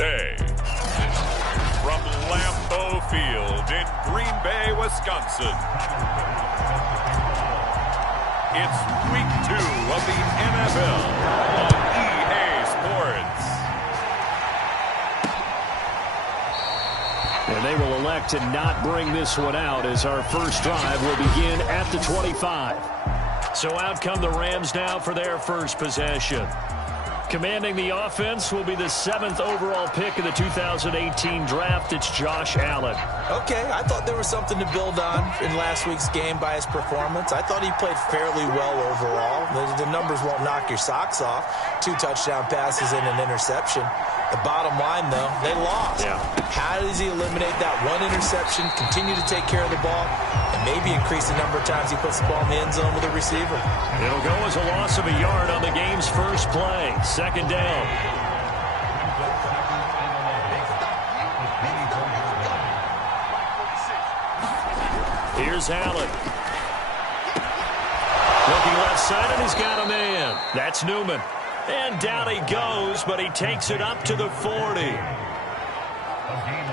Day. From Lambeau Field in Green Bay, Wisconsin, it's Week 2 of the NFL on EA Sports. And they will elect to not bring this one out as our first drive will begin at the 25. So out come the Rams now for their first possession. Commanding the offense will be the 7th overall pick of the 2018 draft. It's Josh Allen. Okay, I thought there was something to build on in last week's game by his performance. I thought he played fairly well overall. The numbers won't knock your socks off. 2 touchdown passes and an interception. The bottom line, though, they lost. Yeah. How does he eliminate that one interception, continue to take care of the ball, and maybe increase the number of times he puts the ball in the end zone with a receiver? It'll go as a loss of a yard on the game's first play. Second down. Here's Allen. Looking left side, and he's got a man. That's Newman. And down he goes, but he takes it up to the 40.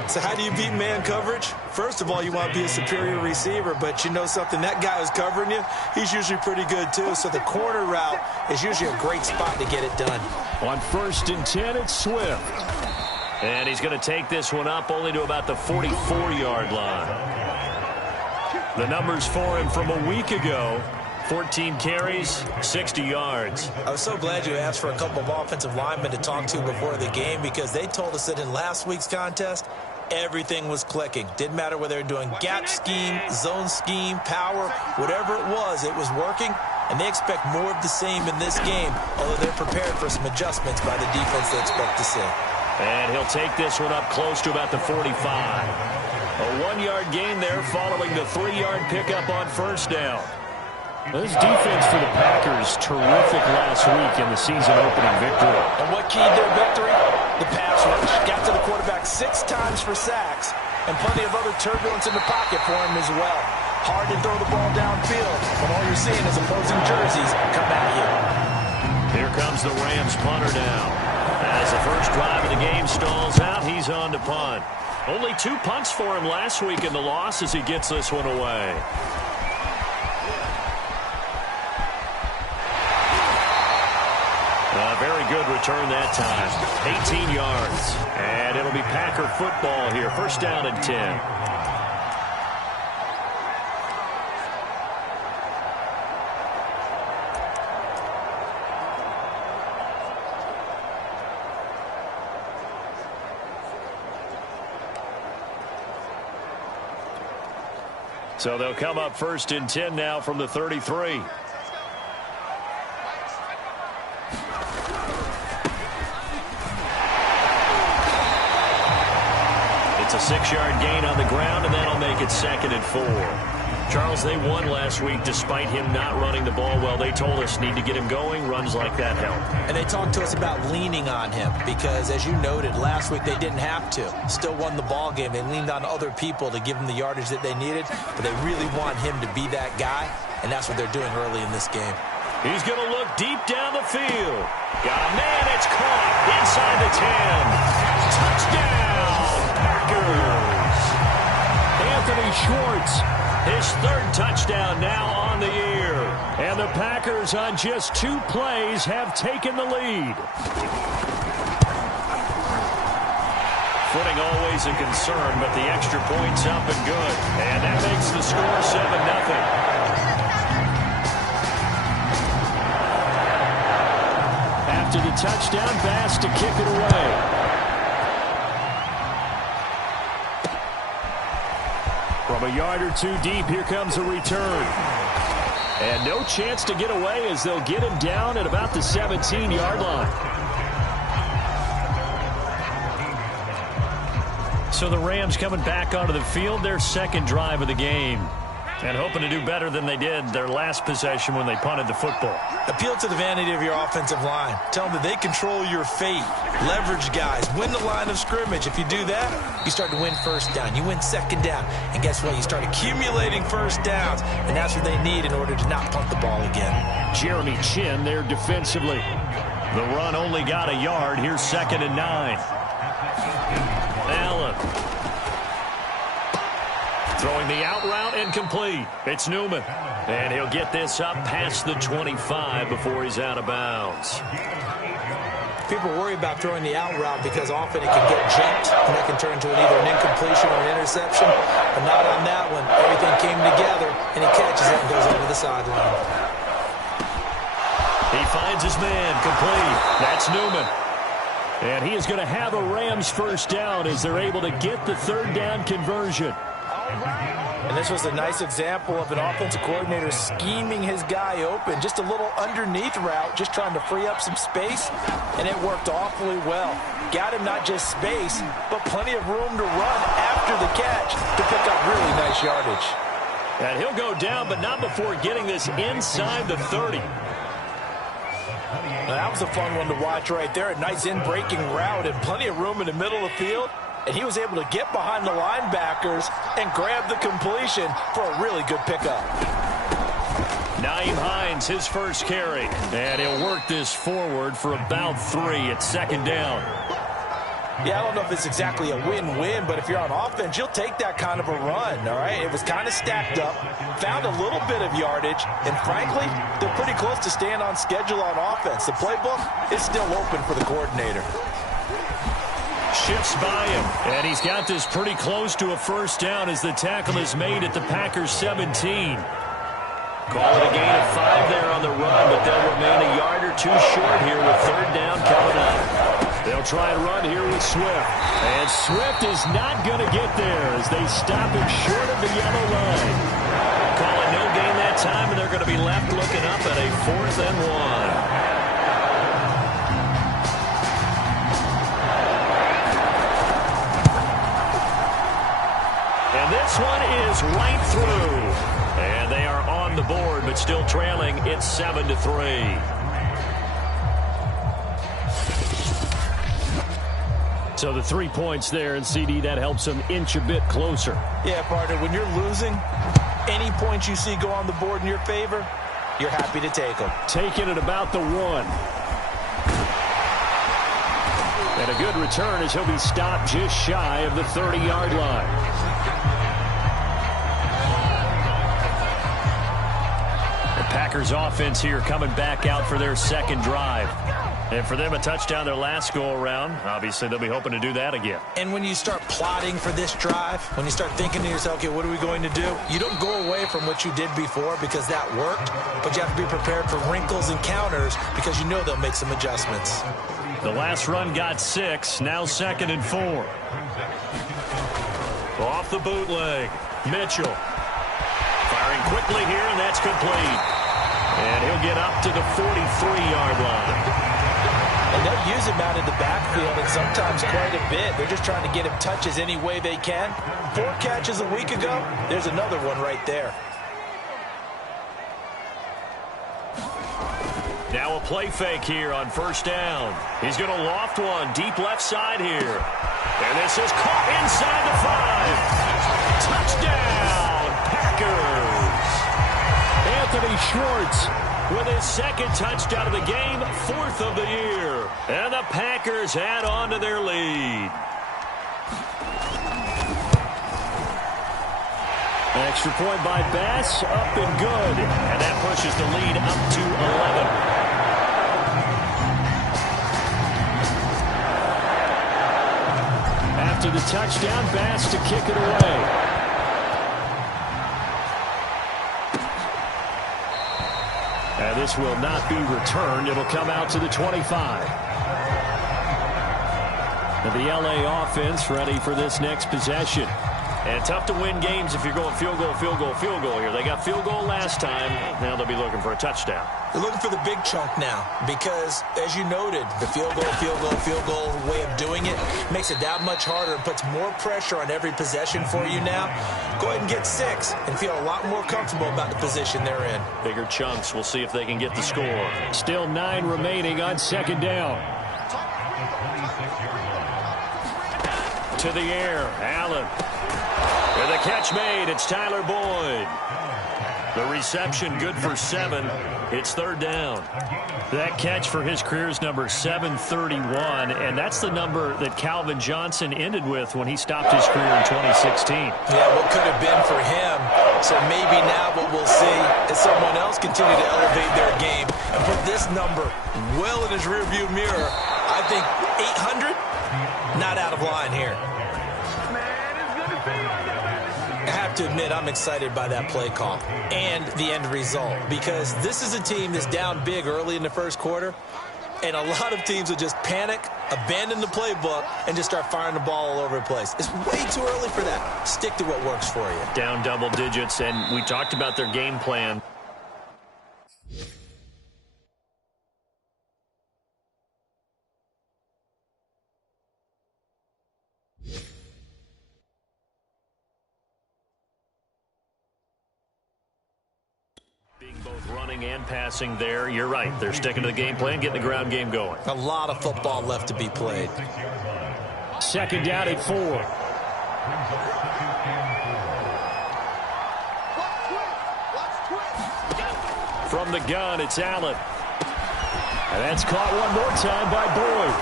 So how do you beat man coverage? First of all, you want to be a superior receiver, but you know something, that guy who's covering you, he's usually pretty good too. So the corner route is usually a great spot to get it done. On 1st and 10, it's Swift. And he's going to take this one up only to about the 44-yard line. The numbers for him from a week ago: 14 carries, 60 yards. I was so glad you asked for a couple of offensive linemen to talk to before the game, because they told us that in last week's contest, everything was clicking. Didn't matter whether they were doing gap scheme, zone scheme, power, whatever it was working. And they expect more of the same in this game, although they're prepared for some adjustments by the defense they expect to see. And he'll take this one up close to about the 45. A 1-yard gain there following the 3-yard pickup on first down. This defense for the Packers, terrific last week in the season-opening victory. And what keyed their victory? The pass rush. Got to the quarterback 6 times for sacks, and plenty of other turbulence in the pocket for him as well. Hard to throw the ball downfield when all you're seeing is opposing jerseys come at you. Here comes the Rams punter now. As the first drive of the game stalls out, he's on to punt. Only 2 punts for him last week in the loss as he gets this one away. A very good return that time. 18 yards. And it'll be Packer football here. First down and 10. So they'll come up 1st and 10 now from the 33. It's a 6-yard gain on the ground, and that'll make it 2nd and 4. Charles, they won last week despite him not running the ball well. They told us need to get him going. Runs like that help. And they talked to us about leaning on him because, as you noted, last week they didn't have to. Still won the ball game. They leaned on other people to give them the yardage that they needed, but they really want him to be that guy, and that's what they're doing early in this game. He's going to look deep down the field. Got a man. It's caught inside the 10. Touchdown, Packers. Anthony Schwartz, his 3rd touchdown now on the year. And the Packers on just 2 plays have taken the lead. Footing always a concern, but the extra point's up and good. And that makes the score 7-0. After the touchdown, Bass to kick it away. From a yard or 2 deep, here comes a return. And no chance to get away as they'll get him down at about the 17-yard line. So the Rams coming back onto the field, their 2nd drive of the game. And hoping to do better than they did their last possession when they punted the football. Appeal to the vanity of your offensive line. Tell them that they control your fate. Leverage guys. Win the line of scrimmage. If you do that, you start to win first down. You win second down. And guess what? You start accumulating first downs. And that's what they need in order to not punt the ball again. Jeremy Chin there defensively. The run only got a yard. Here's 2nd and 9. Throwing the out route incomplete. It's Newman. And he'll get this up past the 25 before he's out of bounds. People worry about throwing the out route because often it can get jumped and that can turn into either an incompletion or an interception. But not on that one. Everything came together and he catches it and goes over the sideline. He finds his man complete. That's Newman. And he is going to have a Rams first down as they're able to get the third down conversion. And this was a nice example of an offensive coordinator scheming his guy open. Just a little underneath route, just trying to free up some space, and it worked awfully well. Got him not just space, but plenty of room to run after the catch to pick up really nice yardage. And he'll go down, but not before getting this inside the 30. Now, that was a fun one to watch right there. A nice in-breaking route and plenty of room in the middle of the field. And he was able to get behind the linebackers and grab the completion for a really good pickup. Nyheim Hines, his first carry. And he'll work this forward for about 3 at second down. Yeah, I don't know if it's exactly a win-win, but if you're on offense, you'll take that kind of a run, all right? It was kind of stacked up, found a little bit of yardage, and frankly, they're pretty close to staying on schedule on offense. The playbook is still open for the coordinator. Shifts by him, and he's got this pretty close to a first down as the tackle is made at the Packers 17. Call it a gain of 5 there on the run, but they'll remain a yard or 2 short here with third down coming up. They'll try and run here with Swift. And Swift is not going to get there as they stop him short of the yellow line. Call it no gain that time, and they're going to be left looking up at a 4th and 1. And this one is right through. And they are on the board, but still trailing. It's 7-3. So the 3 points there, and CD, that helps them inch a bit closer. Yeah, partner, when you're losing, any points you see go on the board in your favor, you're happy to take them. Taking it about the 1. And a good return as he'll be stopped just shy of the 30-yard line. The Packers offense here coming back out for their second drive. And for them, a touchdown their last go-around. Obviously, they'll be hoping to do that again. And when you start plotting for this drive, when you start thinking to yourself, okay, what are we going to do? You don't go away from what you did before because that worked, but you have to be prepared for wrinkles and counters because you know they'll make some adjustments. The last run got 6, now 2nd and 4. Off the bootleg, Mitchell. Firing quickly here, and that's complete. And he'll get up to the 43-yard line. And they'll use him out in the backfield, and sometimes quite a bit. They're just trying to get him touches any way they can. 4 catches a week ago. There's another one right there. Now a play fake here on first down. He's going to loft one deep left side here. And this is caught inside the 5. Touchdown, Packers. Anthony Schwartz with his second touchdown of the game, 4th of the year. And the Packers add on to their lead. Extra point by Bass, up and good. And that pushes the lead up to 11. After the touchdown, Bass to kick it away. And this will not be returned. It'll come out to the 25. And the LA offense ready for this next possession. And tough to win games if you're going field goal, field goal, field goal here. They got field goal last time. Now they'll be looking for a touchdown. They're looking for the big chunk now because, as you noted, the field goal way of doing it makes it that much harder and puts more pressure on every possession for you now. Go ahead and get 6 and feel a lot more comfortable about the position they're in. Bigger chunks. We'll see if they can get the score. Still 9 remaining on second down. To the air, Allen. With a catch made, it's Tyler Boyd. The reception good for 7. It's third down. That catch for his career's number 731, and that's the number that Calvin Johnson ended with when he stopped his career in 2016. Yeah, what could have been for him. So maybe now what we'll see is someone else continue to elevate their game and put this number well in his rearview mirror. I think 800, not out of line here. I have to admit, I'm excited by that play call and the end result, because this is a team that's down big early in the first quarter, and a lot of teams will just panic, abandon the playbook, and just start firing the ball all over the place. It's way too early for that. Stick to what works for you. Down double digits, and we talked about their game plan. Both running and passing there. You're right. They're sticking to the game plan, getting the ground game going. A lot of football left to be played. Second down at 4. From the gun, it's Allen. And that's caught one more time by Boyd.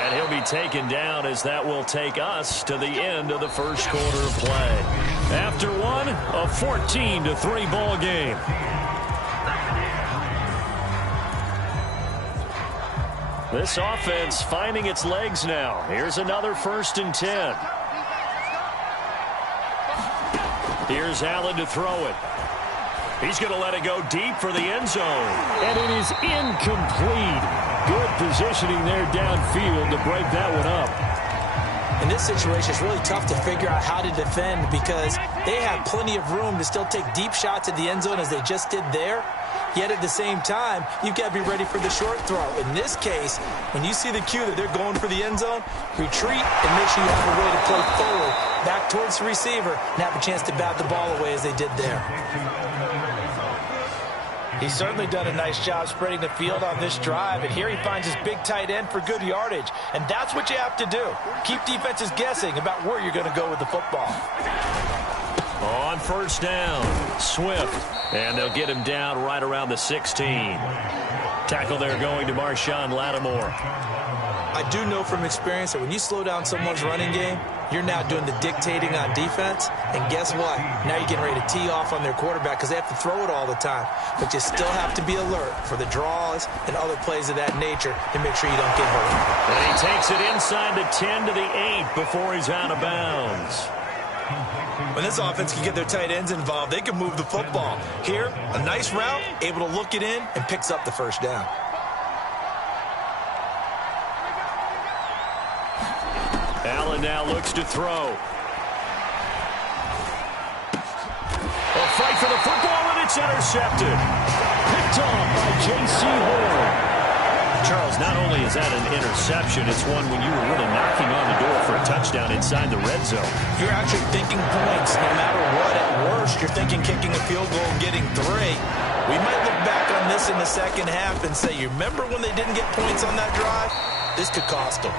And he'll be taken down, as that will take us to the end of the first quarter of play. After one, a 14-3 ball game. This offense finding its legs now. Here's another 1st and 10. Here's Allen to throw it. He's going to let it go deep for the end zone. And it is incomplete. Good positioning there downfield to break that one up. In this situation, it's really tough to figure out how to defend, because they have plenty of room to still take deep shots at the end zone as they just did there. Yet at the same time, you've got to be ready for the short throw. In this case, when you see the cue that they're going for the end zone, retreat and make sure you have a way to play forward, back towards the receiver, and have a chance to bat the ball away as they did there. He's certainly done a nice job spreading the field on this drive, and here he finds his big tight end for good yardage. And that's what you have to do. Keep defenses guessing about where you're going to go with the football. On first down, Swift. And they'll get him down right around the 16. Tackle there going to Marshawn Lattimore. I do know from experience that when you slow down someone's running game, you're now doing the dictating on defense. And guess what? Now you're getting ready to tee off on their quarterback, because they have to throw it all the time. But you still have to be alert for the draws and other plays of that nature to make sure you don't get hurt. And he takes it inside the 10 to the 8 before he's out of bounds. When this offense can get their tight ends involved, they can move the football. Here, a nice route, able to look it in, and picks up the first down. Allen now looks to throw. A fight for the football, and it's intercepted. Picked off by J.C. Horn. Charles, not only is that an interception, it's one when you were really knocking on the door for a touchdown inside the red zone. You're actually thinking points no matter what. At worst, you're thinking kicking a field goal and getting 3. We might look back on this in the second half and say, you remember when they didn't get points on that drive? This could cost them.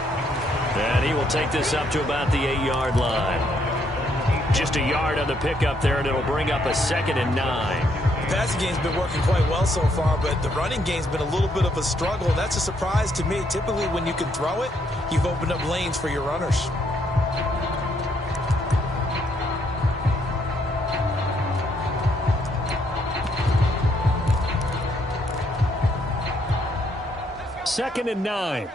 And he will take this up to about the 8-yard line. Just a yard on the pickup there, and it'll bring up a 2nd and 9. The passing game's been working quite well so far, but the running game's been a little bit of a struggle, and that's a surprise to me. Typically, when you can throw it, you've opened up lanes for your runners. Second and 9.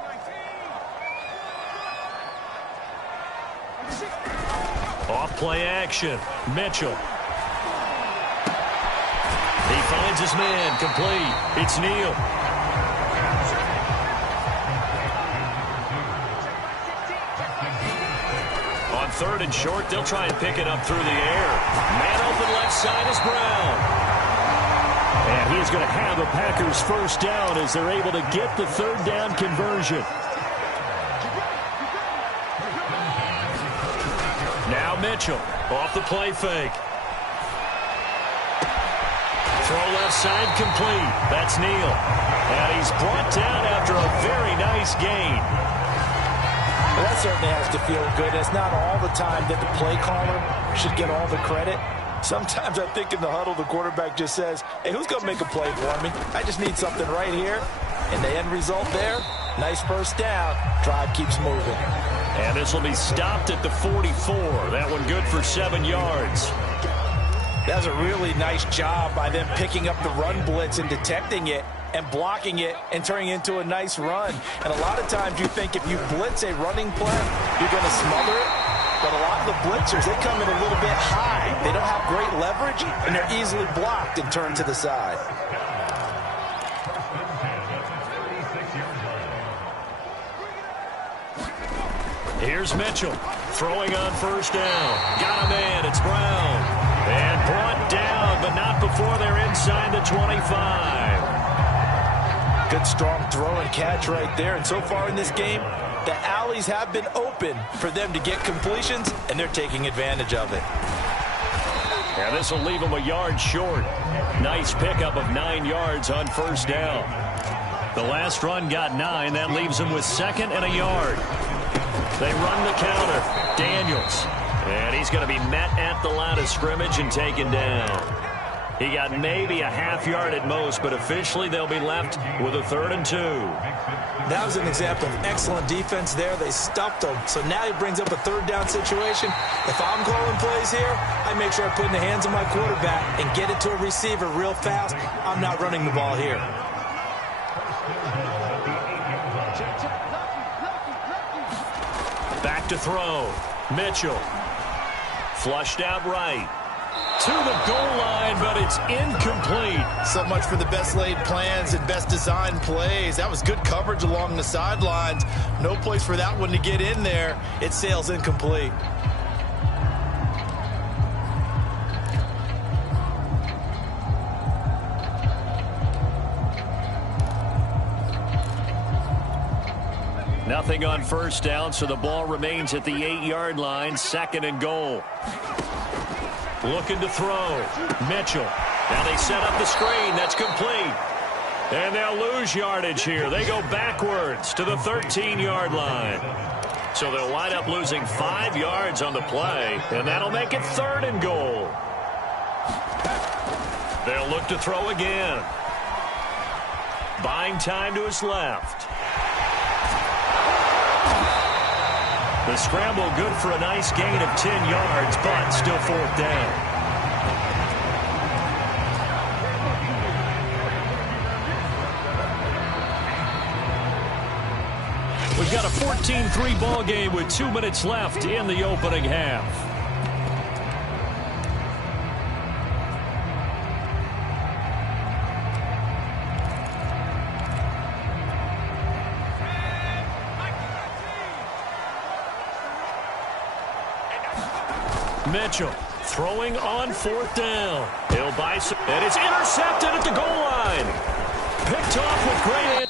Off play action. Mitchell. He finds his man. Complete. It's Neal. On 3rd and short, they'll try and pick it up through the air. Man open left side is Brown. And he is going to have a Packers first down as they're able to get the 3rd down conversion. Now Mitchell off the play fake. Throw left side complete. That's Neal. And he's brought down after a very nice gain. Well, that certainly has to feel good. It's not all the time that the play caller should get all the credit. Sometimes I think in the huddle, the quarterback just says, hey, who's going to make a play for me? I just need something right here. And the end result there, nice first down. Drive keeps moving. And this will be stopped at the 44. That one good for 7 yards. That was a really nice job by them picking up the run blitz and detecting it and blocking it and turning it into a nice run. And a lot of times you think if you blitz a running play, you're going to smother it. But a lot of the blitzers, they come in a little bit high. They don't have great leverage, and they're easily blocked and turned to the side. Here's Mitchell throwing on first down. Got a man. It's Brown. And brought down, but not before they're inside the 25. Good strong throw and catch right there. And so far in this game, the alleys have been open for them to get completions, and they're taking advantage of it. And this will leave them a yard short. Nice pickup of 9 yards on first down. The last run got 9. That leaves them with 2nd and a yard. They run the counter. Daniels. And he's going to be met at the line of scrimmage and taken down. He got maybe a half yard at most, but officially they'll be left with a 3rd and 2. That was an example of excellent defense there. They stuffed him. So now he brings up a 3rd down situation. If I'm calling plays here, I make sure I put it in the hands of my quarterback and get it to a receiver real fast. I'm not running the ball here. Back to throw. Mitchell. Flushed out right. To the goal line, but it's incomplete. So much for the best laid plans and best designed plays. That was good coverage along the sidelines. No place for that one to get in there. It sails incomplete. Nothing on first down, so the ball remains at the 8-yard line. 2nd and goal. Looking to throw. Mitchell. Now they set up the screen. That's complete. And they'll lose yardage here. They go backwards to the 13-yard line. So they'll wind up losing 5 yards on the play, and that'll make it 3rd and goal. They'll look to throw again. Buying time to his left. The scramble good for a nice gain of 10 yards, but still 4th down. We've got a 14-3 ball game with 2 minutes left in the opening half. Mitchell throwing on 4th down. He'll buy some, and it's intercepted at the goal line. Picked off with great.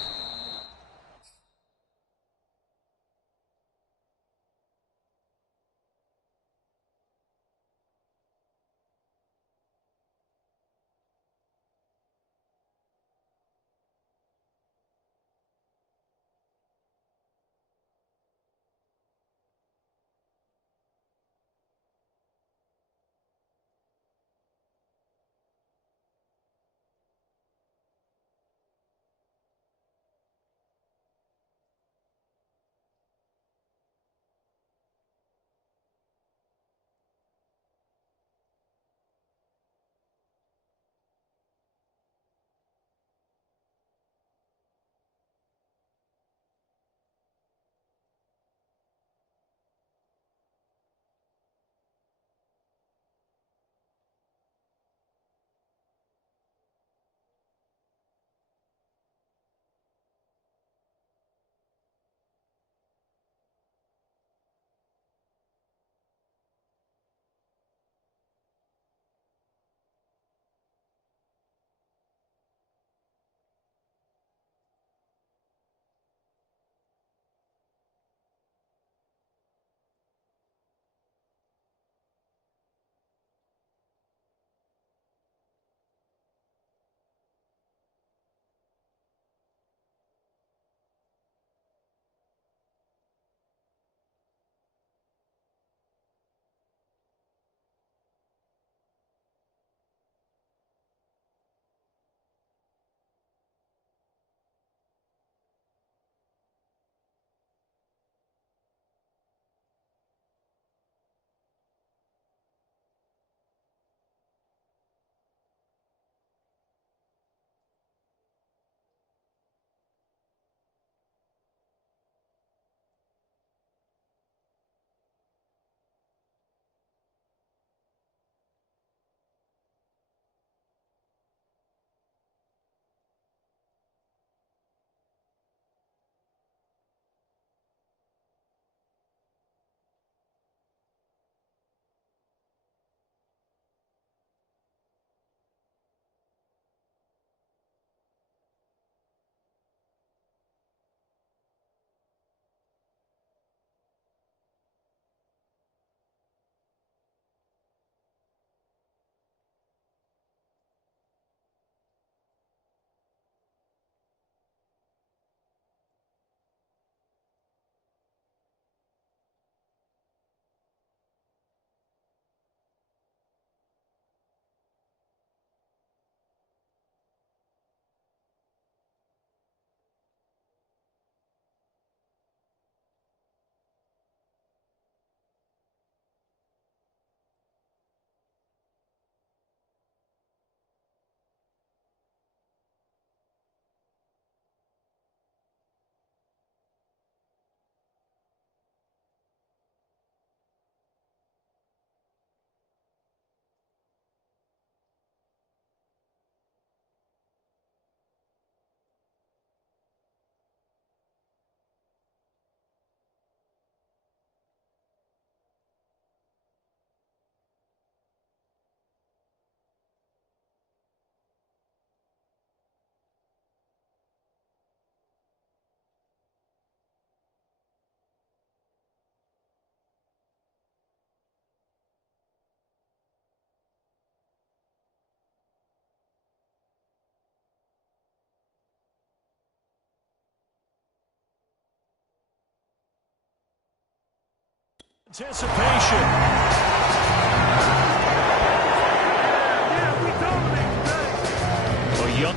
Anticipation. We dominate today. A young.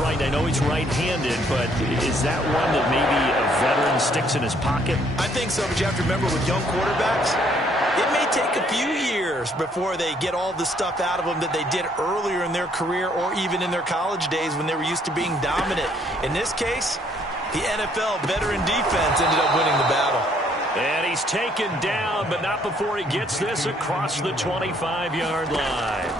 Right, I know he's right-handed, but is that one that maybe a veteran sticks in his pocket? I think so, but you have to remember with young quarterbacks, it may take a few years before they get all the stuff out of them that they did earlier in their career or even in their college days when they were used to being dominant. In this case, the NFL veteran defense ended up winning the battle. And he's taken down, but not before he gets this across the 25-yard line.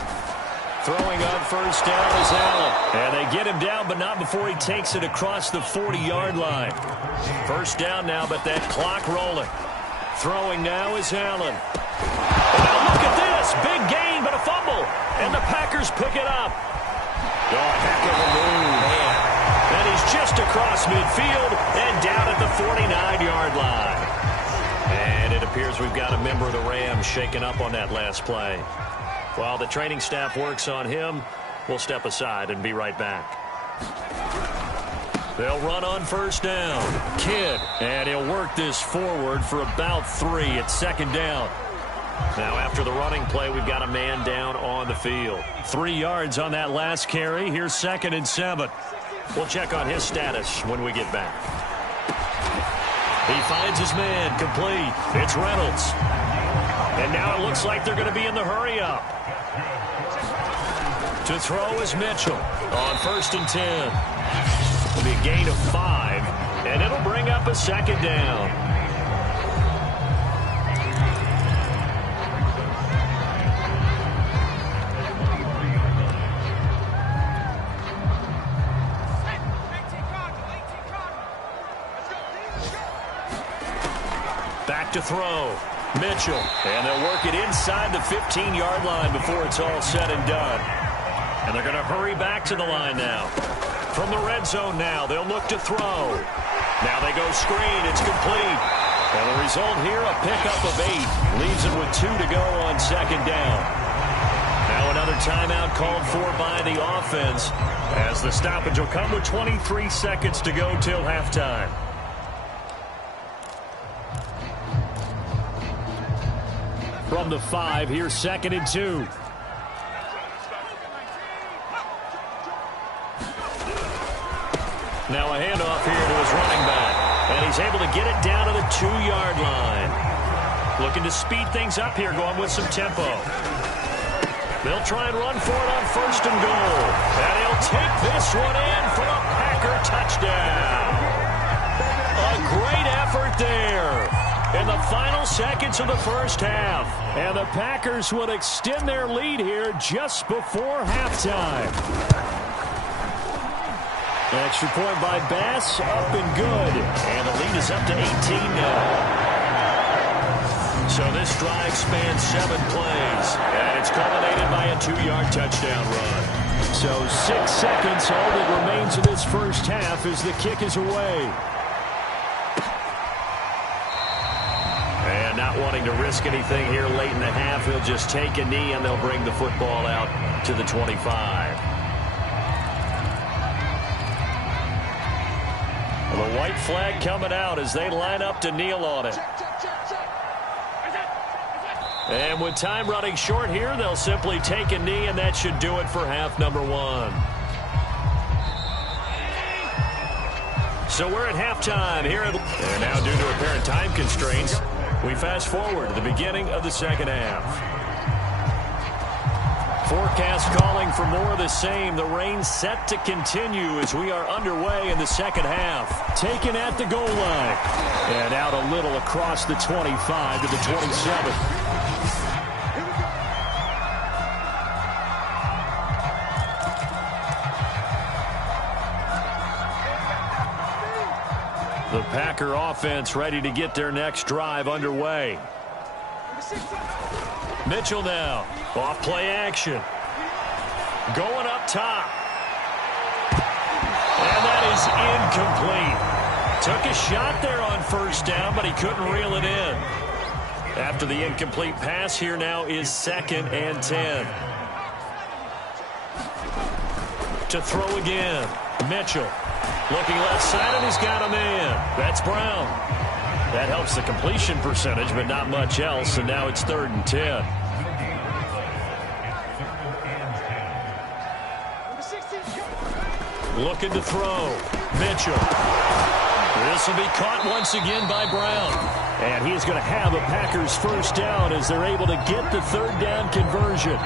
Throwing on first down is Allen. And they get him down, but not before he takes it across the 40-yard line. First down now, but that clock rolling. Throwing now is Allen. Now look at this. Big gain, but a fumble. And the Packers pick it up. Oh, heck of a move. Man. And he's just across midfield and down at the 49-yard line. And it appears we've got a member of the Rams shaken up on that last play. While the training staff works on him, we'll step aside and be right back. They'll run on first down. Kidd, and he'll work this forward for about 3 at second down. Now after the running play, we've got a man down on the field. 3 yards on that last carry. Here's 2nd and 7. We'll check on his status when we get back. He finds his man, complete. It's Reynolds. And now it looks like they're going to be in the hurry-up. To throw is Mitchell on 1st and 10. It'll be a gain of 5, and it'll bring up a 2nd down. Back to throw. Mitchell, and they'll work it inside the 15-yard line before it's all said and done. And they're going to hurry back to the line now. From the red zone now, they'll look to throw. Now they go screen. It's complete. And the result here, a pickup of 8. Leaves it with 2 to go on 2nd down. Now another timeout called for by the offense, as the stoppage will come with 23 seconds to go till halftime. From the 5, here's 2nd and 2. Now a handoff here to his running back. And he's able to get it down to the 2-yard line. Looking to speed things up here, going with some tempo. They'll try and run for it on 1st and goal. And he'll take this one in for a Packer touchdown. A great effort there in the final seconds of the first half. And the Packers will extend their lead here just before halftime. Extra point by Bass, up and good. And the lead is up to 18 now. So this drive spans 7 plays. And it's culminated by a 2-yard touchdown run. So 6 seconds, all that remains of this first half as the kick is away. And not wanting to risk anything here late in the half, he'll just take a knee and they'll bring the football out to the 25. Well, the white flag coming out as they line up to kneel on it. And with time running short here, they'll simply take a knee, and that should do it for half number 1. So we're at halftime here. And now, due to apparent time constraints, we fast forward to the beginning of the second half. Forecast calling for more of the same. The rain set to continue as we are underway in the second half. Taken at the goal line. And out a little across the 25 to the 27. The Packer offense ready to get their next drive underway. Mitchell now. Off play action. Going up top. And that is incomplete. Took a shot there on first down, but he couldn't reel it in. After the incomplete pass, here now is 2nd and 10. To throw again. Mitchell. Looking left side, and he's got a man. That's Brown. That helps the completion percentage, but not much else, and now it's 3rd and 10. Looking to throw. Mitchell. This will be caught once again by Brown. And he's going to have a Packers first down as they're able to get the 3rd down conversion.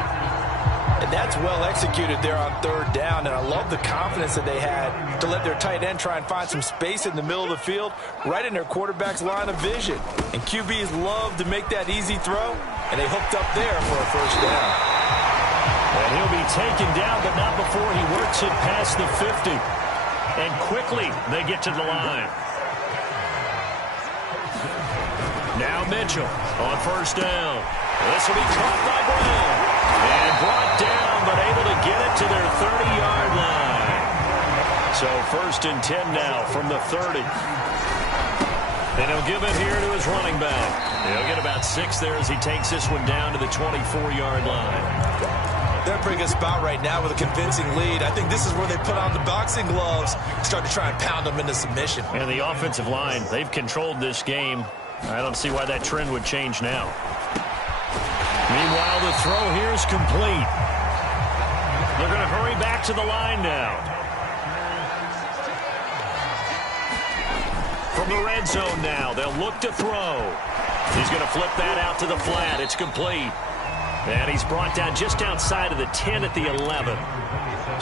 And that's well executed there on 3rd down, and I love the confidence that they had to let their tight end try and find some space in the middle of the field, right in their quarterback's line of vision. And QBs love to make that easy throw, and they hooked up there for a first down. And he'll be taken down, but not before he works it past the 50. And quickly, they get to the line. Now Mitchell on first down. This will be caught by Brown. And brought down, but able to get it to their 30-yard line. So 1st and 10 now from the 30. And he'll give it here to his running back. He'll get about 6 there as he takes this one down to the 24-yard line. They're in a pretty good spot right now with a convincing lead. I think this is where they put on the boxing gloves, start to try and pound them into submission. And the offensive line, they've controlled this game. I don't see why that trend would change now. Meanwhile, the throw here is complete. They're going to hurry back to the line now. From the red zone now, they'll look to throw. He's going to flip that out to the flat. It's complete. And he's brought down just outside of the 10 at the 11.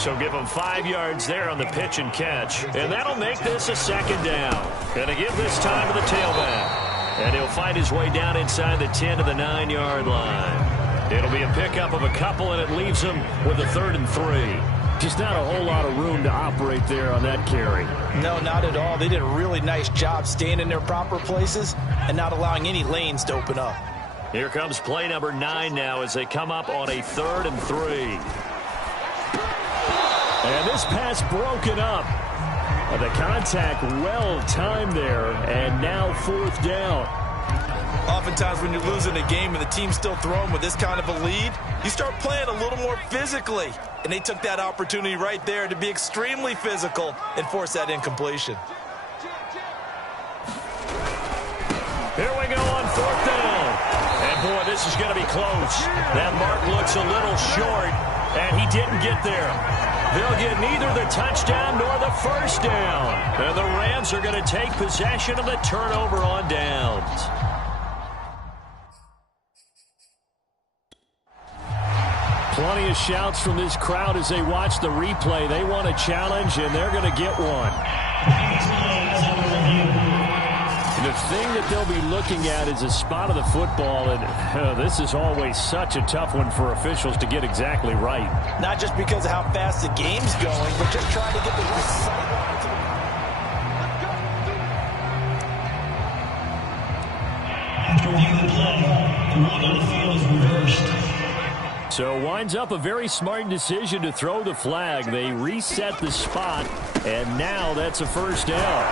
So give him 5 yards there on the pitch and catch. And that'll make this a 2nd down. Going to give this time to the tailback. And he'll find his way down inside the 10 to the 9-yard line. It'll be a pickup of a couple, and it leaves him with a 3rd and 3. Just not a whole lot of room to operate there on that carry. No, not at all. They did a really nice job staying in their proper places and not allowing any lanes to open up. Here comes play number 9 now as they come up on a 3rd and 3. And this pass broken up. The contact well timed there, and now 4th down. Oftentimes when you're losing a game and the team's still throwing with this kind of a lead, you start playing a little more physically. And they took that opportunity right there to be extremely physical and force that incompletion. Here we go on 4th down. And boy, this is going to be close. That mark looks a little short, and he didn't get there. They'll get neither the touchdown nor the first down. And the Rams are going to take possession of the turnover on downs. Plenty of shouts from this crowd as they watch the replay. They want a challenge, and they're going to get one. The thing that they'll be looking at is a spot of the football, and this is always such a tough one for officials to get exactly right. Not just because of how fast the game's going, but just trying to get the right sideline to After reviewing the play, the rule on the field is reversed. So winds up a very smart decision to throw the flag. They reset the spot, and now that's a first down.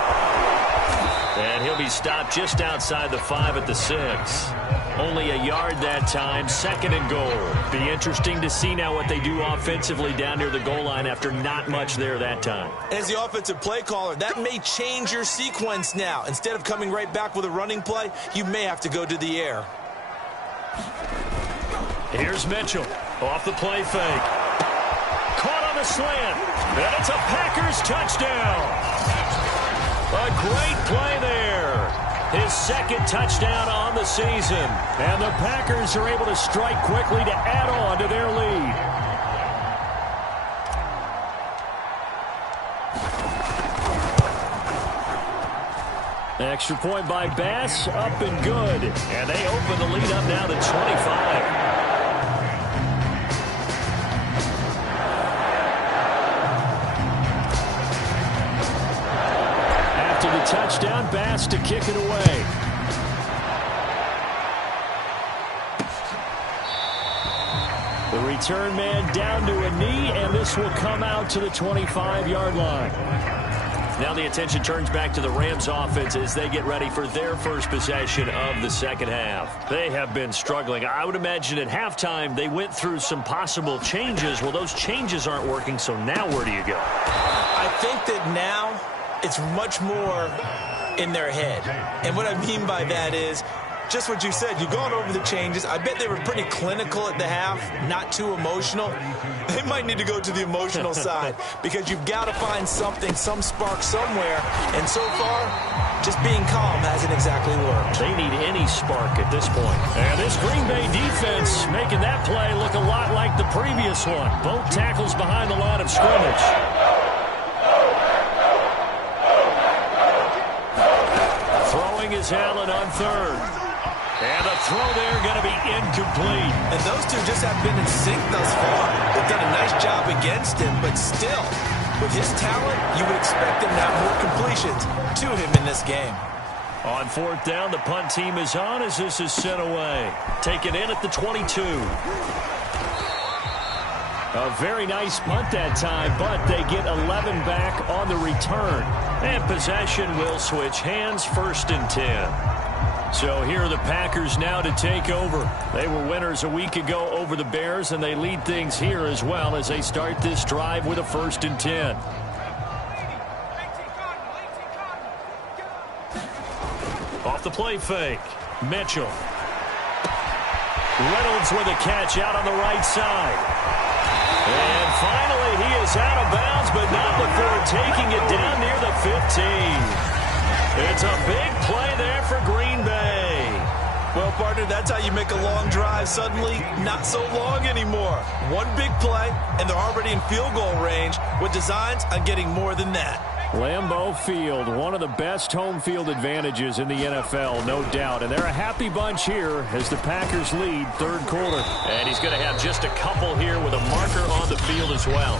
And he'll be stopped just outside the 5 at the 6. Only a yard that time, 2nd and goal. Be interesting to see now what they do offensively down near the goal line after not much there that time. As the offensive play caller, that may change your sequence now. Instead of coming right back with a running play, you may have to go to the air. Here's Mitchell off the play fake. Caught on the slant. And it's a Packers touchdown. A great play there. His 2nd touchdown on the season. And the Packers are able to strike quickly to add on to their lead. Extra point by Bass, up and good. And they open the lead up now to 25. Touchdown Bass to kick it away. The return man down to a knee, and this will come out to the 25-yard line. Now the attention turns back to the Rams offense as they get ready for their first possession of the second half. They have been struggling. I would imagine at halftime they went through some possible changes. Well, those changes aren't working, so now where do you go? I think that now it's much more in their head. And what I mean by that is just what you said. You've gone over the changes. I bet they were pretty clinical at the half, not too emotional. They might need to go to the emotional side because you've got to find something, some spark somewhere. And so far, just being calm hasn't exactly worked. They need any spark at this point. And this Green Bay defense making that play look a lot like the previous one. Both tackles behind the line of scrimmage. Throwing is Allen on third. And the throw there going to be incomplete. And those two just have been in sync thus far. They've done a nice job against him, but still, with his talent, you would expect him to have more completions to him in this game. On fourth down, the punt team is on as this is sent away. Taken in at the 22. A very nice punt that time, but they get 11 back on the return. And possession will switch hands, 1st and 10. So here are the Packers now to take over. They were winners a week ago over the Bears, and they lead things here as well as they start this drive with a 1st and 10. Off the play fake. Mitchell. Reynolds with a catch out on the right side. And finally he is out of bounds, but not before taking it down near the 15. It's a big play there for Green Bay. Well, partner, that's how you make a long drive suddenly not so long anymore. One big play, and they're already in field goal range with designs on getting more than that. Lambeau Field, one of the best home field advantages in the NFL, no doubt. And they're a happy bunch here as the Packers lead 3rd quarter. And he's going to have just a couple here with a marker on the field as well.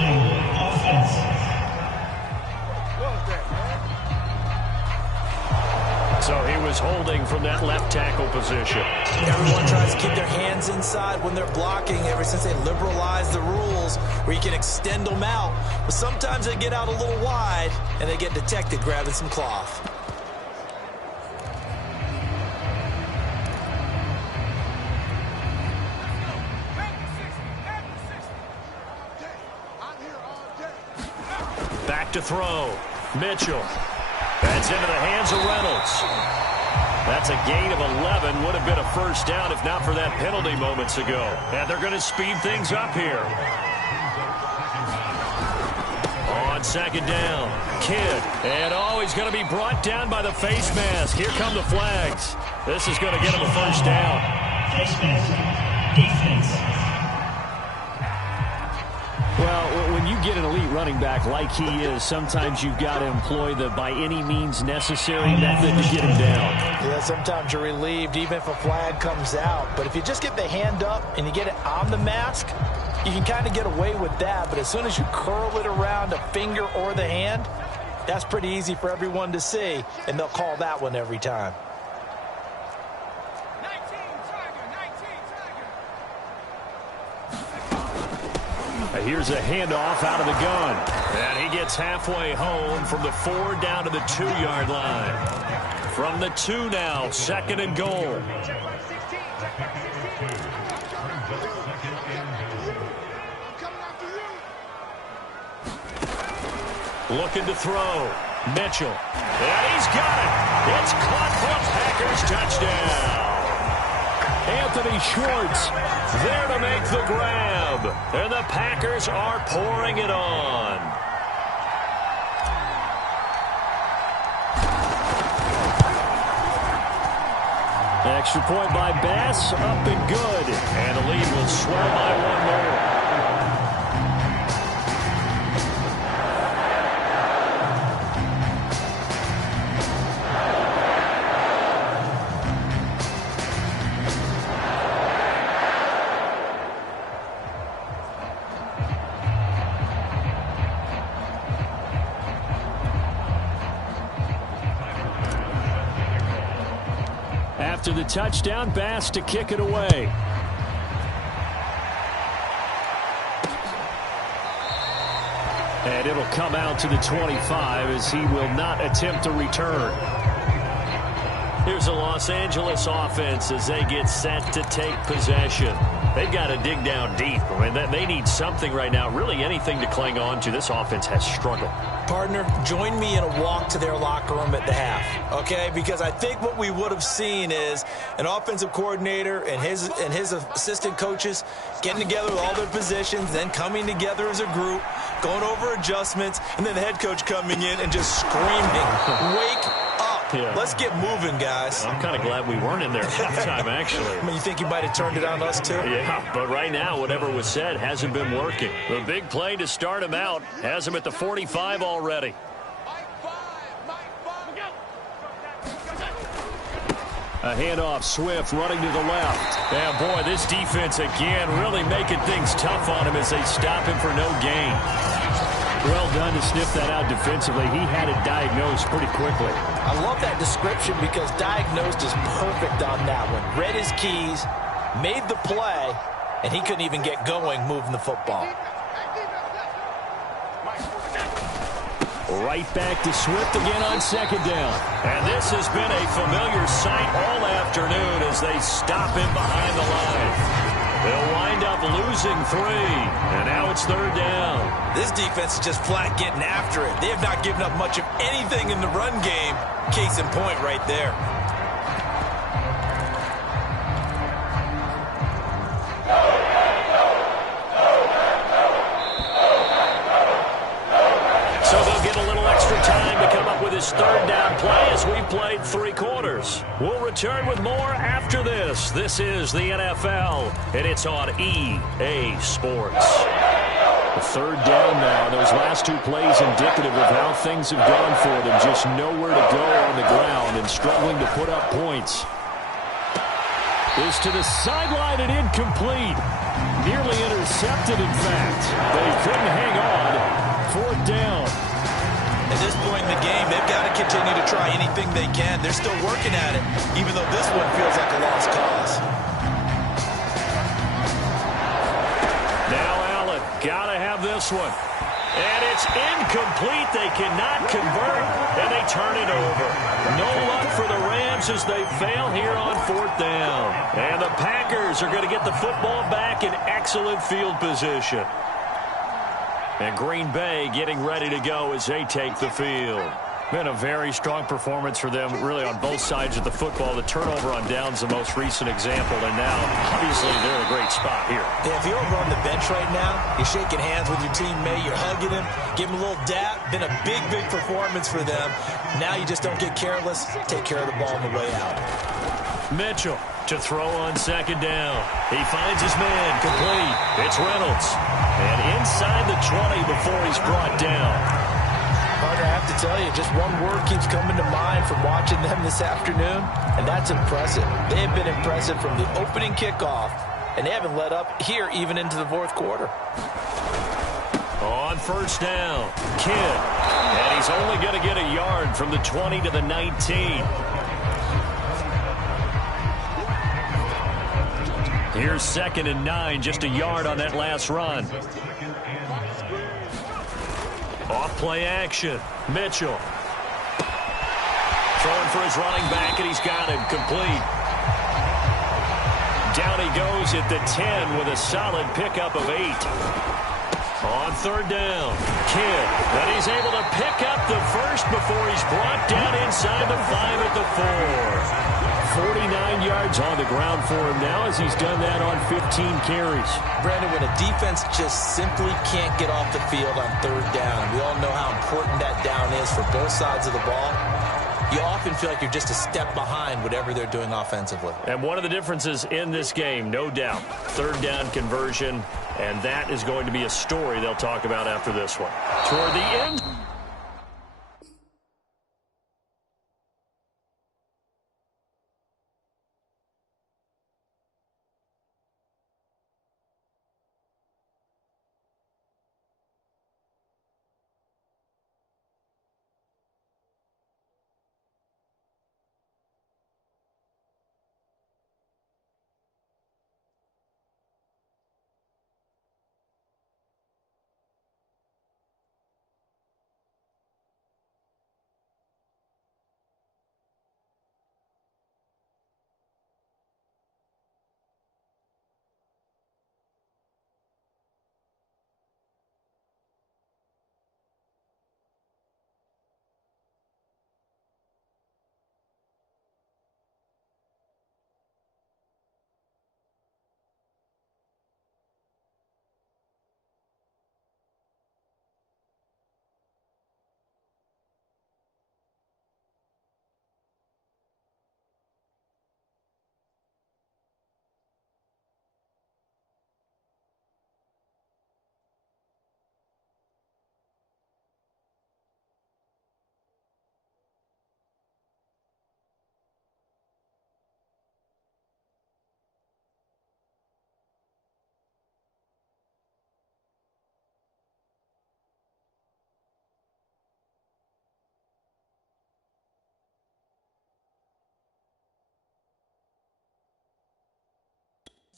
Offense. So he was holding from that left tackle position. Everyone tries to keep their hands inside when they're blocking ever since they liberalized the rules where you can extend them out. But sometimes they get out a little wide and they get detected grabbing some cloth. Back to throw. Mitchell. That's into the hands of Reynolds. That's a gain of 11. Would have been a first down if not for that penalty moments ago. And they're going to speed things up here. On 2nd down, Kidd. And he's going to be brought down by the face mask. Here come the flags. This is going to get him a first down. Face mask. Defense. Well, when you get an elite running back like he is, sometimes you've got to employ the by any means necessary method to get him down. Yeah, sometimes you're relieved even if a flag comes out. But if you just get the hand up and you get it on the mask, you can kind of get away with that. But as soon as you curl it around a finger or the hand, that's pretty easy for everyone to see, and they'll call that one every time. Here's a handoff out of the gun. And he gets halfway home from the 4 down to the 2-yard line. From the 2 now, 2nd and goal. Looking to throw. Mitchell. And he's got it. It's caught for a Packers touchdown. Anthony Schwartz there to make the grab. And the Packers are pouring it on. Extra point by Bass, up and good. And the lead will swell by 1 more. touchdown pass to kick it away. And it'll come out to the 25 as he will not attempt to return. Here's the Los Angeles offense as they get set to take possession. They've got to dig down deep. I mean, they need something right now, really anything to cling on to. This offense has struggled. Partner, join me in a walk to their locker room at the half, okay? Because I think what we would have seen is an offensive coordinator and his assistant coaches getting together with all their positions, then coming together as a group, going over adjustments, and then the head coach coming in and just screaming, wake up. Yeah. Let's get moving, guys. I'm kind of glad we weren't in there at halftime, actually. I mean, you think you might have turned it on us, too? Yeah, but right now, whatever was said hasn't been working. The big play to start him out has him at the 45 already. A handoff, Swift running to the left. And boy, this defense again really making things tough on him as they stop him for no gain. Well done to sniff that out defensively. He had it diagnosed pretty quickly. I love that description because diagnosed is perfect on that one. Read his keys, made the play, and he couldn't even get going moving the football. Right back to Swift again on second down. And this has been a familiar sight all afternoon as they stop him behind the line. They'll wind up losing 3, and now it's third down. This defense is just flat getting after it. They have not given up much of anything in the run game. Case in point right there. So they'll get a little extra time to come up with his third down play as we played 3 quarters. We'll return with more after this. This is the NFL, and it's on EA Sports. The third down now. Those last 2 plays indicative of how things have gone for them. Just nowhere to go on the ground and struggling to put up points. Is to the sideline and incomplete. Nearly intercepted, in fact. They couldn't hang on. Fourth down. At this point in the game, they've got to continue to try anything they can. They're still working at it, even though this one feels like a lost cause. Now Allen, gotta have this one. And it's incomplete. They cannot convert, and they turn it over. No luck for the Rams as they fail here on fourth down. And the Packers are going to get the football back in excellent field position. And Green Bay getting ready to go as they take the field. Been a very strong performance for them, really, on both sides of the football. The turnover on downs the most recent example, and now, obviously, they're in a great spot here. Yeah, if you're over on the bench right now, you're shaking hands with your teammate, you're hugging him, give him a little dap. Been a big, big performance for them. Now you just don't get careless. Take care of the ball on the way out. Mitchell to throw on second down. He finds his man, complete. It's Reynolds. And inside the 20 before he's brought down. Partner, I have to tell you, just one word keeps coming to mind from watching them this afternoon, and that's impressive. They have been impressive from the opening kickoff, and they haven't let up here even into the fourth quarter. On first down, Kidd. And he's only going to get a yard from the 20 to the 19. Here's 2nd and 9, just a yard on that last run. Off play action. Mitchell. Throwing for his running back, and he's got him complete. Down he goes at the 10 with a solid pickup of 8. On third down, Kidd. Then he's able to pick up the first before he's brought down inside the 5 at the 4. 49 yards on the ground for him now as he's done that on 15 carries. Brandon, when a defense just simply can't get off the field on third down, we all know how important that down is for both sides of the ball. You often feel like you're just a step behind whatever they're doing offensively. And one of the differences in this game, no doubt, third down conversion, and that is going to be a story they'll talk about after this one. Toward the end.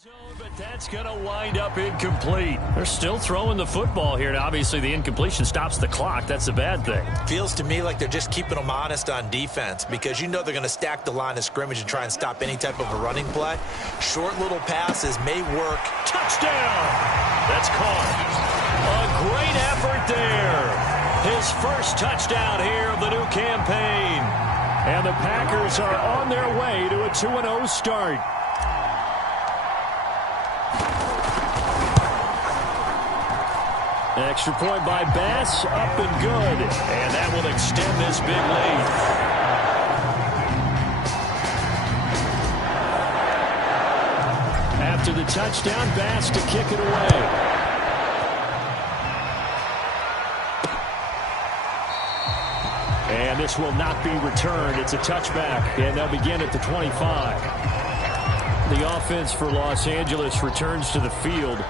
But that's going to wind up incomplete. They're still throwing the football here, and obviously the incompletion stops the clock. That's a bad thing. Feels to me like they're just keeping them honest on defense because you know they're going to stack the line of scrimmage and try and stop any type of a running play. Short little passes may work. Touchdown! That's caught. A great effort there. His first touchdown here of the new campaign. And the Packers are on their way to a 2-0 start. Extra point by Bass, up and good. And that will extend this big lead. After the touchdown, Bass to kick it away. And this will not be returned. It's a touchback, and they'll begin at the 25. The offense for Los Angeles returns to the field.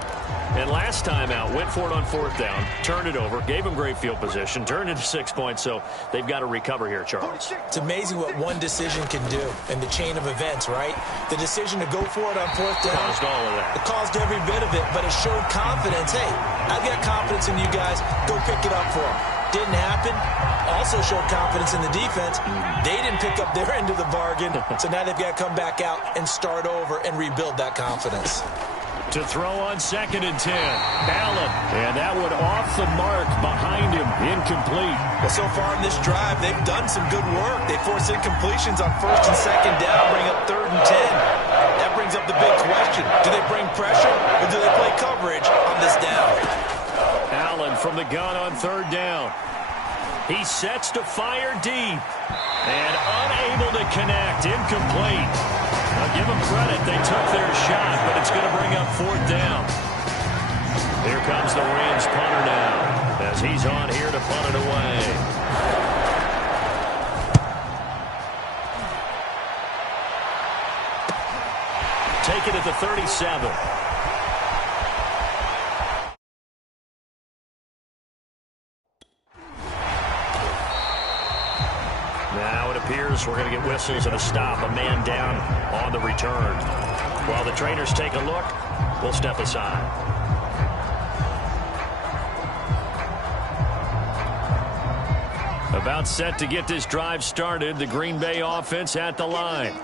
And last time out, went for it on fourth down, turned it over, gave them great field position, turned into 6 points, so they've got to recover here, Charles. It's amazing what one decision can do in the chain of events, right? The decision to go for it on fourth down. Caused all of that. It caused every bit of it, but it showed confidence. Hey, I've got confidence in you guys. Go pick it up for them. Didn't happen. Also showed confidence in the defense. They didn't pick up their end of the bargain, so now they've got to come back out and start over and rebuild that confidence. To throw on 2nd and 10. Allen. And that one off the mark behind him. Incomplete. Well, so far in this drive, they've done some good work. They force incompletions on 1st and 2nd down, bring up 3rd and 10. That brings up the big question. Do they bring pressure or do they play coverage on this down? Allen from the gun on 3rd down. He sets to fire deep. And unable to connect. Incomplete. Now give them credit. They took their shot, but it's going to bring up 4th down. Here comes the Rams punter now as he's on here to punt it away. Take it at the 37. Now it appears we're going to get whistles and a stop. A man down on the return. While the trainers take a look, we'll step aside. About set to get this drive started. The Green Bay offense at the line.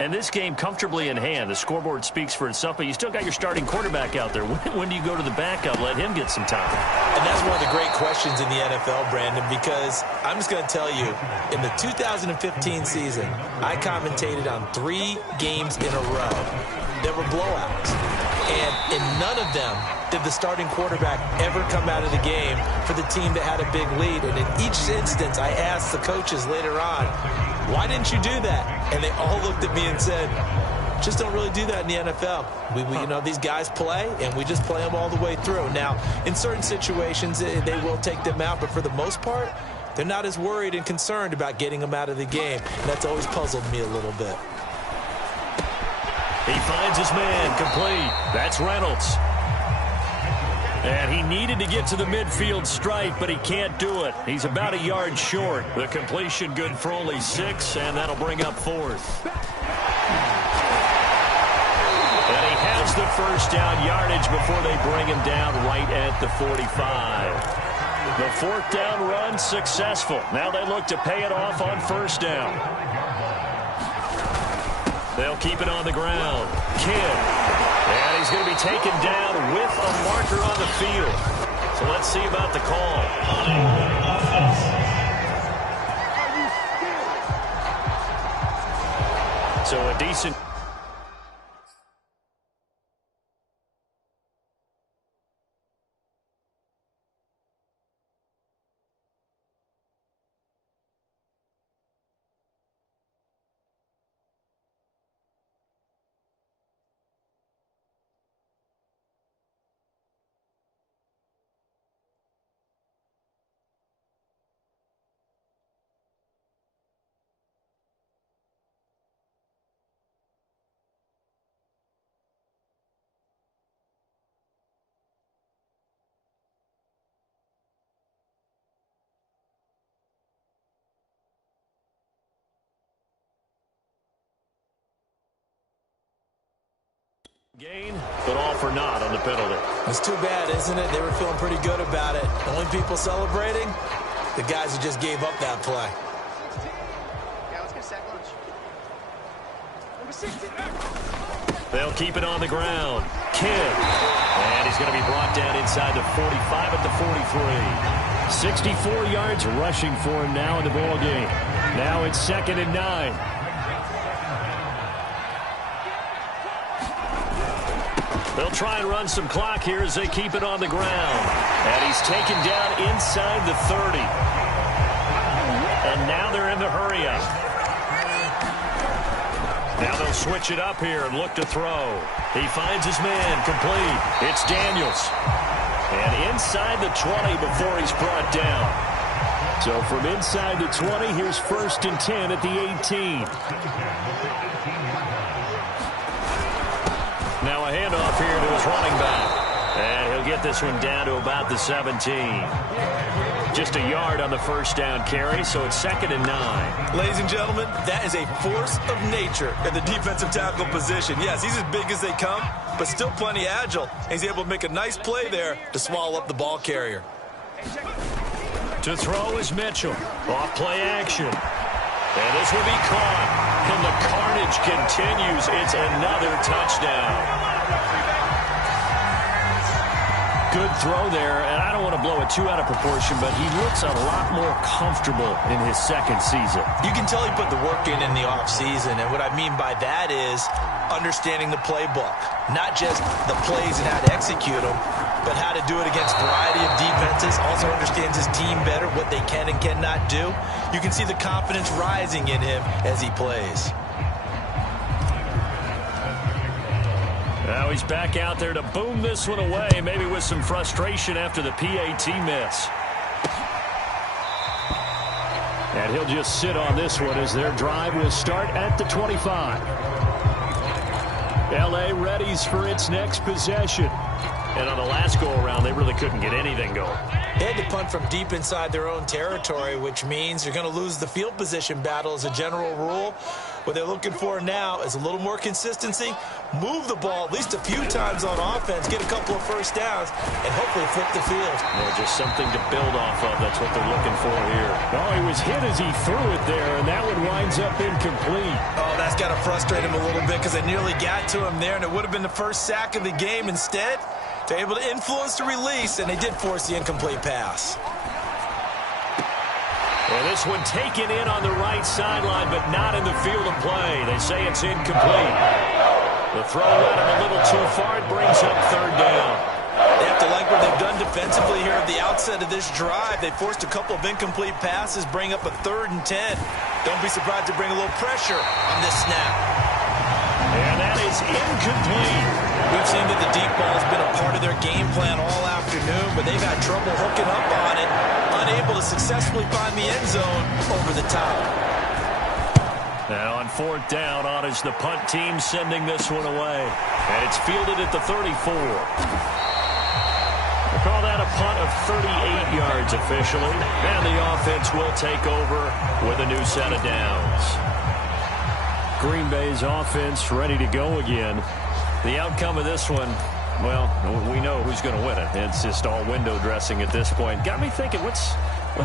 And this game comfortably in hand. The scoreboard speaks for itself, but you still got your starting quarterback out there. When do you go to the backup? Let him get some time. And that's one of the great questions in the NFL, Brandon, because I'm just going to tell you, in the 2015 season, I commentated on 3 games in a row. There were blowouts. And in none of them did the starting quarterback ever come out of the game for the team that had a big lead. And in each instance, I asked the coaches later on, why didn't you do that? And they all looked at me and said, just don't really do that in the NFL. We you know, these guys play, and we just play them all the way through. Now, in certain situations, they will take them out, but for the most part, they're not as worried and concerned about getting them out of the game. And that's always puzzled me a little bit. He finds his man, complete. That's Reynolds. And he needed to get to the midfield stripe, but he can't do it. He's about a yard short. The completion good for only 6, and that'll bring up 4th. And he has the first down yardage before they bring him down right at the 45. The 4th down run successful. Now they look to pay it off on 1st down. They'll keep it on the ground. Kidd. And he's going to be taken down with a marker on the field. So let's see about the call. So a decent... Gain, but all for naught on the penalty. It's too bad, isn't it? They were feeling pretty good about it. Only people celebrating, the guys who just gave up that play. Yeah, let's get a sack lunch. Number 16. They'll keep it on the ground. Kidd. And he's going to be brought down inside the 45 at the 43. 64 yards rushing for him now in the ball game. Now it's 2nd and 9. They'll try and run some clock here as they keep it on the ground. And he's taken down inside the 30. And now they're in the hurry-up. Now they'll switch it up here and look to throw. He finds his man complete. It's Daniels. And inside the 20 before he's brought down. So from inside the 20, here's 1st and 10 at the 18. Now a handoff here to his running back. And he'll get this one down to about the 17. Just a yard on the first down carry, so it's 2nd and 9. Ladies and gentlemen, that is a force of nature at the defensive tackle position. Yes, he's as big as they come, but still plenty agile. He's able to make a nice play there to swallow up the ball carrier. To throw is Mitchell. Off play action. And this will be caught. And the carnage continues. It's another touchdown. Good throw there, and I don't want to blow it too out of proportion, but he looks a lot more comfortable in his 2nd season. You can tell he put the work in the offseason, and what I mean by that is understanding the playbook. Not just the plays and how to execute them, but how to do it against a variety of defenses. Also understands his team better, what they can and cannot do. You can see the confidence rising in him as he plays. Now he's back out there to boom this one away, maybe with some frustration after the PAT miss. And he'll just sit on this one as their drive will start at the 25. L.A. readies for its next possession. And on the last go-around, they really couldn't get anything going. They had to punt from deep inside their own territory, which means you're going to lose the field position battle as a general rule. What they're looking for now is a little more consistency, move the ball at least a few times on offense, get a couple of first downs, and hopefully flip the field. Well, just something to build off of. That's what they're looking for here. Oh, he was hit as he threw it there, and that one winds up incomplete. Oh, that's got to frustrate him a little bit because they nearly got to him there, and it would have been the first sack of the game. Instead, they're able to influence the release, and they did force the incomplete pass. Well, this one taken in on the right sideline, but not in the field of play. They say it's incomplete. The throw led him a little too far. It brings up 3rd down. They have to like what they've done defensively here at the outset of this drive. They forced a couple of incomplete passes, bring up a 3rd and 10. Don't be surprised to bring a little pressure on this snap. And that is incomplete. We've seen that the deep ball has been a part of their game plan all afternoon, but they've had trouble hooking up on it, unable to successfully find the end zone over the top. Now on 4th down, on is the punt team sending this one away. And it's fielded at the 34. We'll call that a punt of 38 yards officially. And the offense will take over with a new set of downs. Green Bay's offense ready to go again. The outcome of this one, well, we know who's going to win it. It's just all window dressing at this point. Got me thinking, what's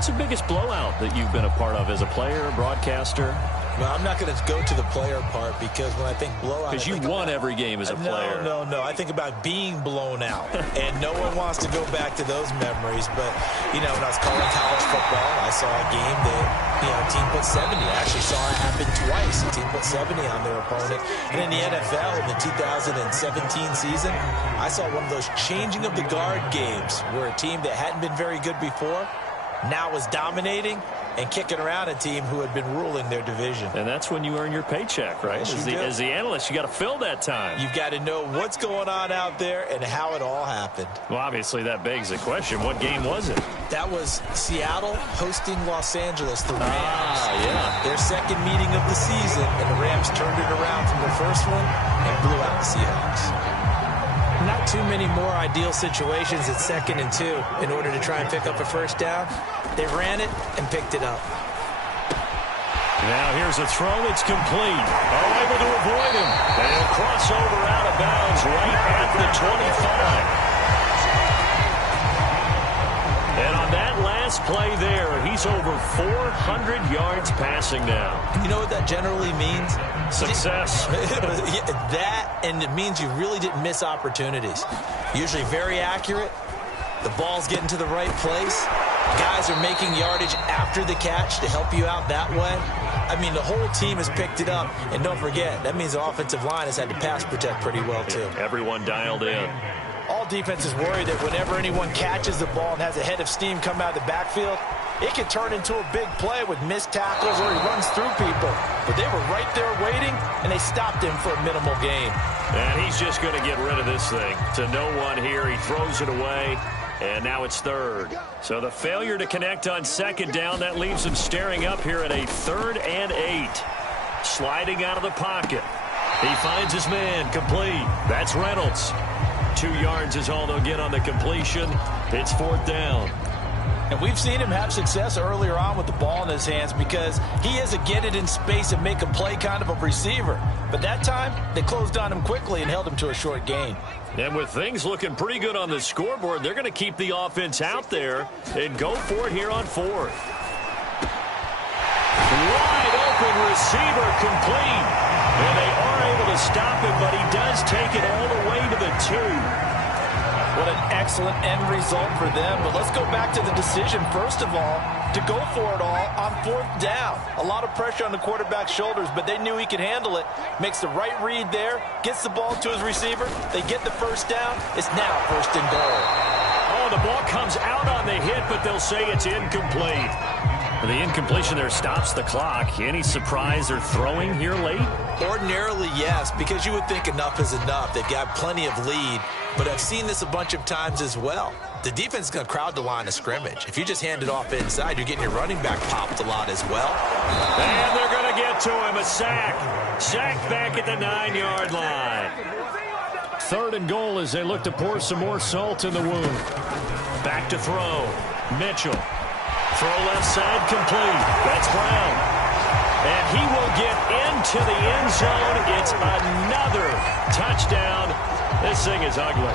the biggest blowout that you've been a part of as a player, broadcaster? Well, I'm not going to go to the player part because when I think blowout... Because you won every game as a player. No. I think about being blown out. And no one wants to go back to those memories. But, you know, when I was calling college football, I saw a game that, you know, a team put 70. I actually saw it happen twice. A team put 70 on their opponent. And in the NFL, in the 2017 season, I saw one of those changing of the guard games where a team that hadn't been very good before now was dominating and kicking around a team who had been ruling their division. And that's when you earn your paycheck, right? Yes, as the analyst, you got to fill that time. You've got to know what's going on out there and how it all happened. Well, obviously, that begs the question, what game was it? That was Seattle hosting Los Angeles, the Rams. Yeah. Their 2nd meeting of the season, and the Rams turned it around from their first one and blew out the Seahawks. Not too many more ideal situations at 2nd and 2 in order to try and pick up a first down. They ran it and picked it up. Now here's a throw. It's complete. Oh, able to avoid him. And he'll cross over out of bounds right That's over 400 yards passing now. You know what that generally means? Success. That, and it means you really didn't miss opportunities. Usually very accurate. The ball's getting to the right place. Guys are making yardage after the catch to help you out that way. I mean, the whole team has picked it up. And don't forget, that means the offensive line has had to pass protect pretty well, too. Everyone dialed in. All defenses worry that whenever anyone catches the ball and has a head of steam come out of the backfield, it can turn into a big play with missed tackles or he runs through people. But they were right there waiting, and they stopped him for a minimal gain. And he's just going to get rid of this thing. To no one here, he throws it away. And now it's third. So the failure to connect on second down, that leaves him staring up here at a 3rd and 8. Sliding out of the pocket. He finds his man, complete. That's Reynolds. 2 yards is all they'll get on the completion. It's 4th down. And we've seen him have success earlier on with the ball in his hands because he is a get it in space and make a play kind of a receiver. But that time, they closed on him quickly and held him to a short gain. And with things looking pretty good on the scoreboard, they're going to keep the offense out there and go for it here on 4th. Wide open receiver complete. And they are able to stop him, but he does take it all the way to the 2. What an excellent end result for them. But let's go back to the decision, first of all, to go for it all on 4th down. A lot of pressure on the quarterback's shoulders, but they knew he could handle it. Makes the right read there, gets the ball to his receiver. They get the first down. It's now 1st and goal. Oh, the ball comes out on the hit, but they'll say it's incomplete. The incompletion there stops the clock. Any surprise they're throwing here late? Ordinarily, yes, because you would think enough is enough. They've got plenty of lead, but I've seen this a bunch of times as well. The defense is going to crowd the line of scrimmage. If you just hand it off inside, you're getting your running back popped a lot as well. And they're going to get to him, a sack. Sacked back at the 9-yard line. 3rd and goal as they look to pour some more salt in the wound. Back to throw. Mitchell. Throw left side complete. That's Brown. And he will get into the end zone. It's another touchdown. This thing is ugly.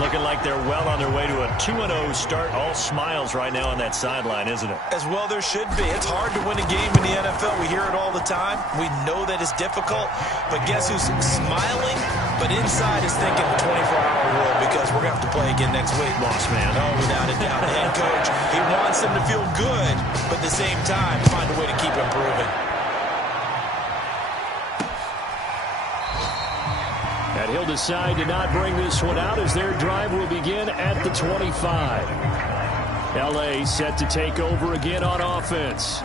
Looking like they're well on their way to a 2-0 start. All smiles right now on that sideline, isn't it? As well there should be. It's hard to win a game in the NFL. We hear it all the time. We know that it's difficult. But guess who's smiling? But inside is thinking the 24-hour rule because we're going to have to play again next week. Boss man. Oh, without a doubt. The head coach, he wants them to feel good, but at the same time, find a way to keep improving. And he'll decide to not bring this one out as their drive will begin at the 25. L.A. set to take over again on offense.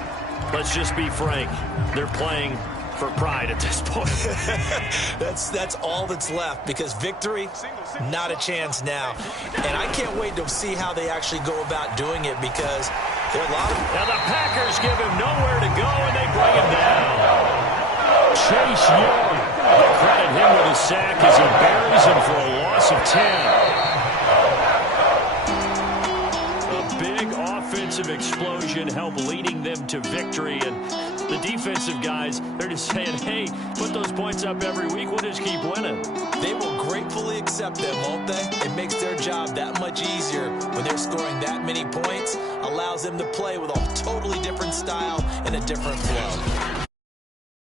Let's just be frank. They're playing for pride at this point. That's all that's left because victory, not a chance now. And I can't wait to see how they actually go about doing it because there are a lot of... Now the Packers give him nowhere to go and they bring him down. Chase Young. They'll credit him with a sack as he buries him for a loss of 10. A big offensive explosion helped leading them to victory. And the defensive guys, they're just saying, hey, put those points up every week. We'll just keep winning. They will gratefully accept them, won't they? It makes their job that much easier when they're scoring that many points. Allows them to play with a totally different style and a different flow.